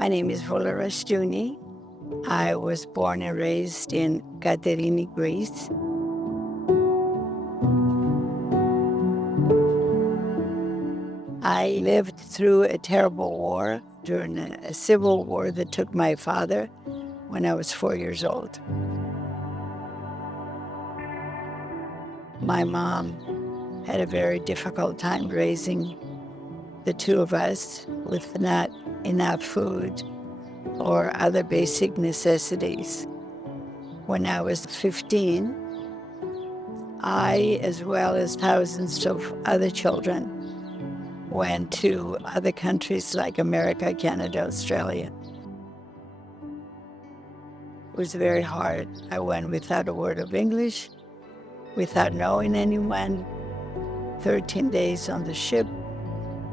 My name is Vula. I was born and raised in Katerini, Greece. I lived through a terrible war during a civil war that took my father when I was 4 years old. My mom had a very difficult time raising the two of us with not enough food or other basic necessities. When I was 15, I, as well as thousands of other children, went to other countries like America, Canada, Australia. It was very hard. I went without a word of English, without knowing anyone, 13 days on the ship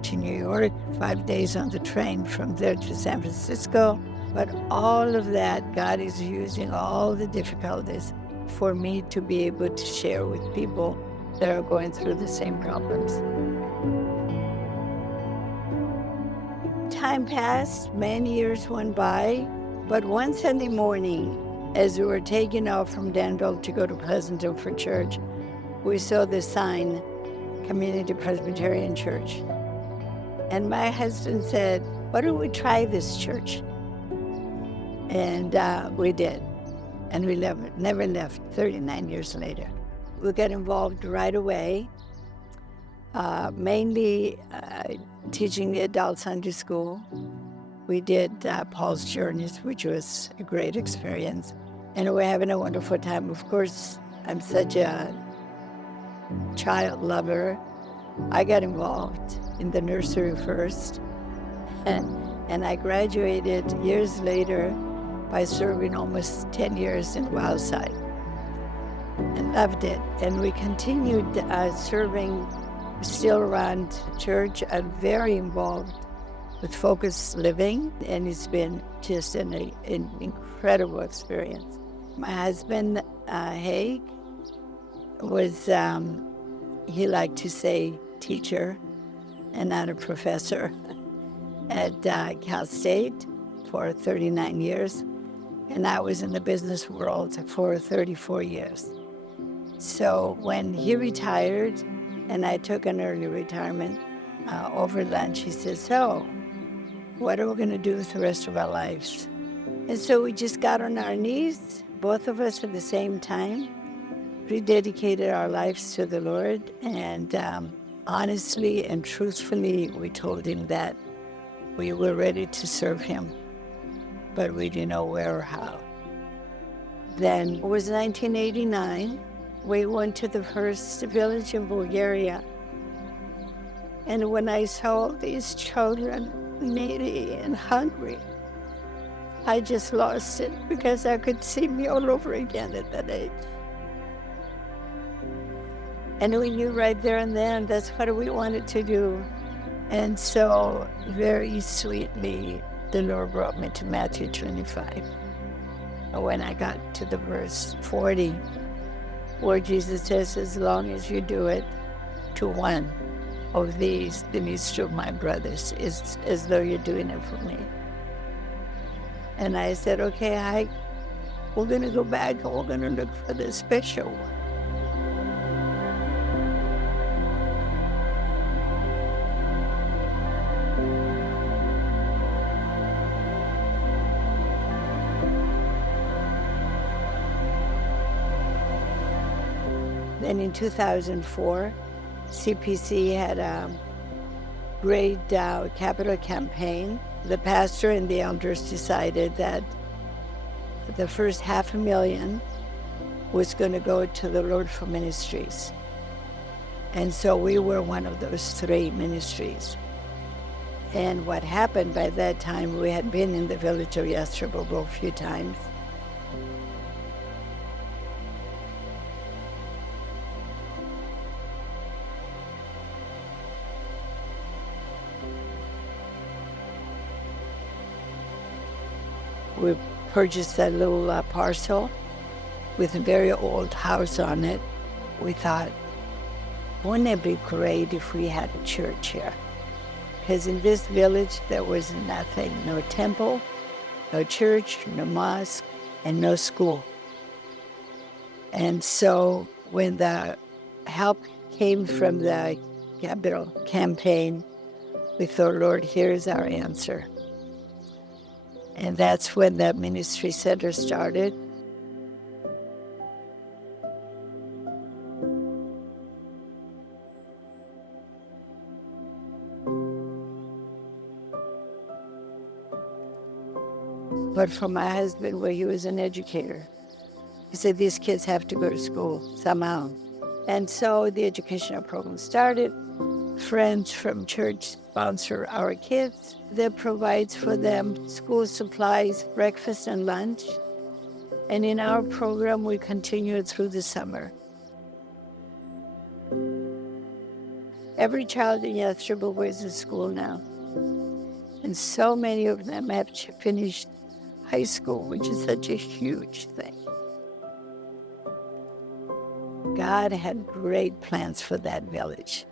to New York, 5 days on the train from there to San Francisco. But all of that, God is using all the difficulties for me to be able to share with people that are going through the same problems. Time passed, many years went by, but one Sunday morning, as we were taking off from Danville to go to Pleasanton for church, we saw the sign, Community Presbyterian Church. And my husband said, "Why don't we try this church?" And we did. And we never left 39 years later. We got involved right away, mainly teaching the adult Sunday school. We did Paul's Journeys, which was a great experience. And we're having a wonderful time. Of course, I'm such a child lover. I got involved in the nursery first, and I graduated years later by serving almost 10 years in Wildside, and loved it. And we continued serving, still around church, and very involved with Focused Living, and it's been just an incredible experience. My husband, Haig, was, he liked to say teacher and not a professor at Cal State for 39 years. And I was in the business world for 34 years. So when he retired and I took an early retirement over lunch, he said, "So, what are we going to do with the rest of our lives?" And so we just got on our knees, both of us at the same time, rededicated our lives to the Lord, and honestly and truthfully, we told him that we were ready to serve him, but we didn't know where or how. Then it was 1989. We went to the first village in Bulgaria. And when I saw these children needy and hungry, I just lost it, because I could see me all over again at that age. And we knew right there and then that's what we wanted to do. And so very sweetly, the Lord brought me to Matthew 25. When I got to the verse 40, where Jesus says, "As long as you do it to one of these, the least of my brothers, it's as though you're doing it for me." And I said, "Okay, we're going to go back and we're going to look for the special one." And in 2004, CPC had a great capital campaign. The pastor and the elders decided that the first $500,000 was going to go to the Lord for Ministries. And so we were one of those 3 ministries. And what happened by that time, we had been in the village of Yastrobobo a few times. We purchased a little parcel with a very old house on it. We thought, wouldn't it be great if we had a church here? Because in this village, there was nothing, no temple, no church, no mosque, and no school. And so when the help came from the capital campaign, we thought, Lord, here's our answer. And that's when the ministry center started. But for my husband, where he was an educator, he said, these kids have to go to school somehow. And so the educational program started. Friends from church sponsor our kids. That provides for them school supplies, breakfast and lunch. And in our program, we continue through the summer. Every child in Yastribova is in school now. And so many of them have finished high school, which is such a huge thing. God had great plans for that village.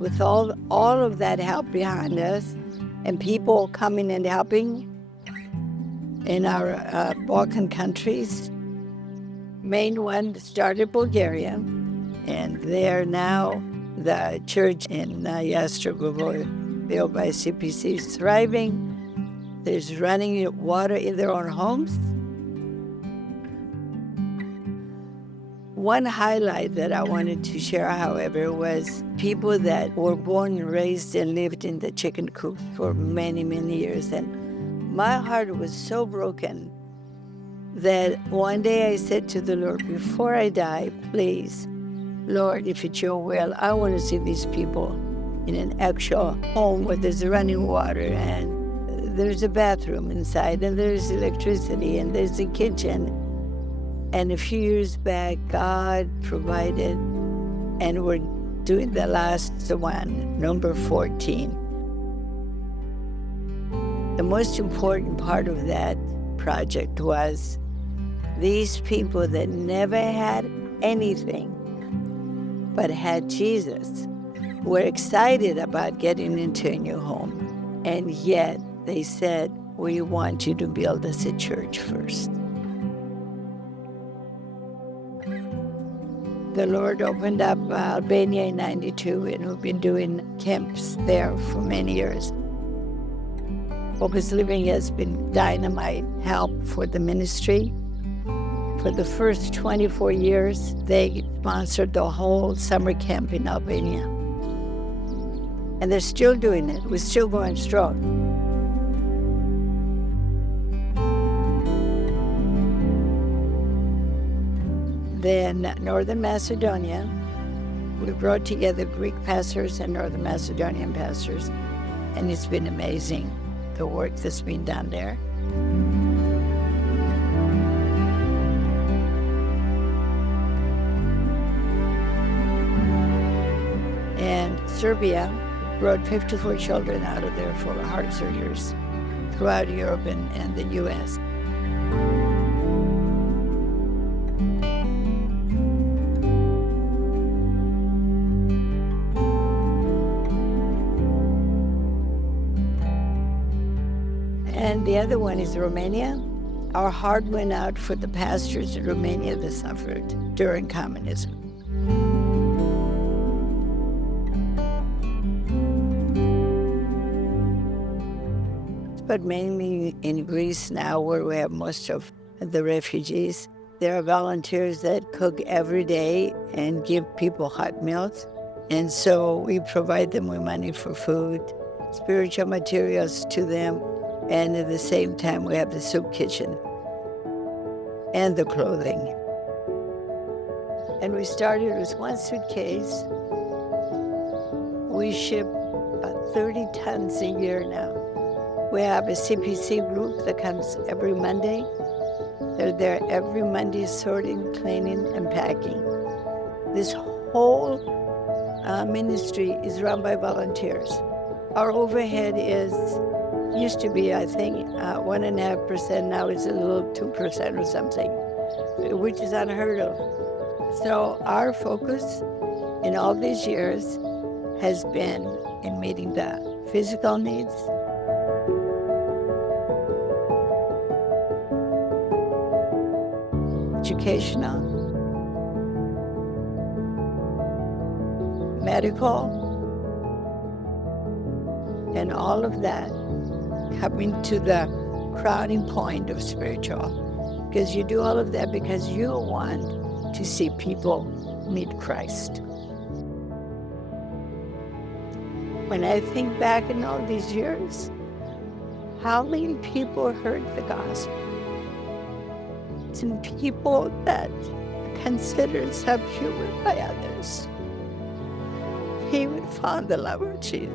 With all of that help behind us and people coming and helping in our Balkan countries, main one started Bulgaria, and there now the church in Yastribova, built by CPC, is thriving. There's running water in their own homes. One highlight that I wanted to share, however, was people that were born and raised and lived in the chicken coop for many, many years. And my heart was so broken that one day I said to the Lord, before I die, please, Lord, if it's your will, I want to see these people in an actual home where there's running water and there's a bathroom inside and there's electricity and there's a kitchen. And a few years back, God provided, and we're doing the last one, number 14. The most important part of that project was these people that never had anything but had Jesus were excited about getting into a new home. And yet they said, we want you to build us a church first. The Lord opened up Albania in '92, and we've been doing camps there for many years. Focus Living has been dynamite help for the ministry. For the first 24 years, they sponsored the whole summer camp in Albania. And they're still doing it. We're still going strong. Then Northern Macedonia, we brought together Greek pastors and Northern Macedonian pastors, and it's been amazing, the work that's been done there. And Serbia brought 54 children out of there for heart surgeries throughout Europe and the U.S. And the other one is Romania. Our heart went out for the pastors in Romania that suffered during communism. But mainly in Greece now, where we have most of the refugees, There are volunteers that cook every day and give people hot meals. And so we provide them with money for food, spiritual materials to them, and at the same time we have the soup kitchen and the clothing. And we started with one suitcase. We ship about 30 tons a year now. We have a CPC group that comes every Monday. They're there every Monday sorting, cleaning, and packing. This whole ministry is run by volunteers. Our overhead used to be, I think, 1.5%. Now it's a little 2% or something, which is unheard of. So our focus in all these years has been in meeting the physical needs, educational, medical, and all of that coming to the crowning point of spiritual. Because you do all of that because you want to see people meet Christ. When I think back in all these years, how many people heard the gospel? Some people that considered subhuman by others, even found the love of Jesus,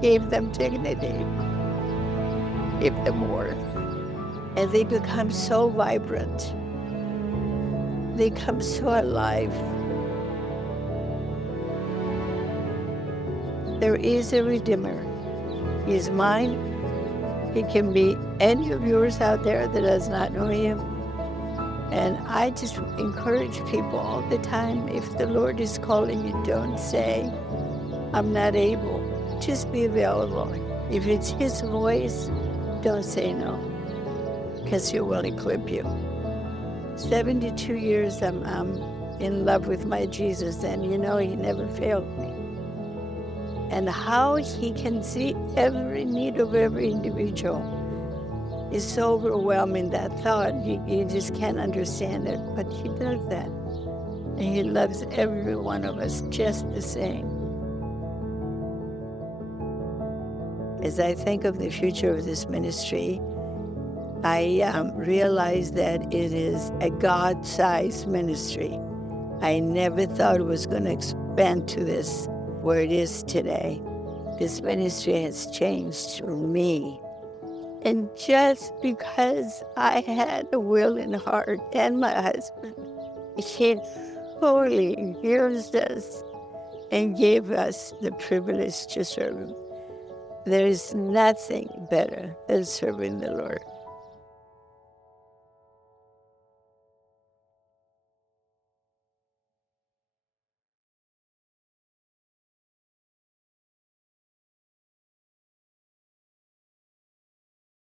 gave them dignity, gave them worth, and they become so vibrant. They come so alive. There is a Redeemer. He is mine. He can be any of yours out there that does not know him. And I just encourage people all the time, if the Lord is calling you, don't say, I'm not able. Just be available. If it's his voice, don't say no, because he will equip you. 72 years I'm in love with my Jesus, and you know he never failed me. And how he can see every need of every individual is so overwhelming, that thought, you just can't understand it, but he does that. And he loves every one of us just the same. As I think of the future of this ministry, I realize that it is a God-sized ministry. I never thought it was going to expand to this, where it is today. This ministry has changed me. And just because I had a willing heart, and my husband, he fully used us and gave us the privilege to serve him. There is nothing better than serving the Lord.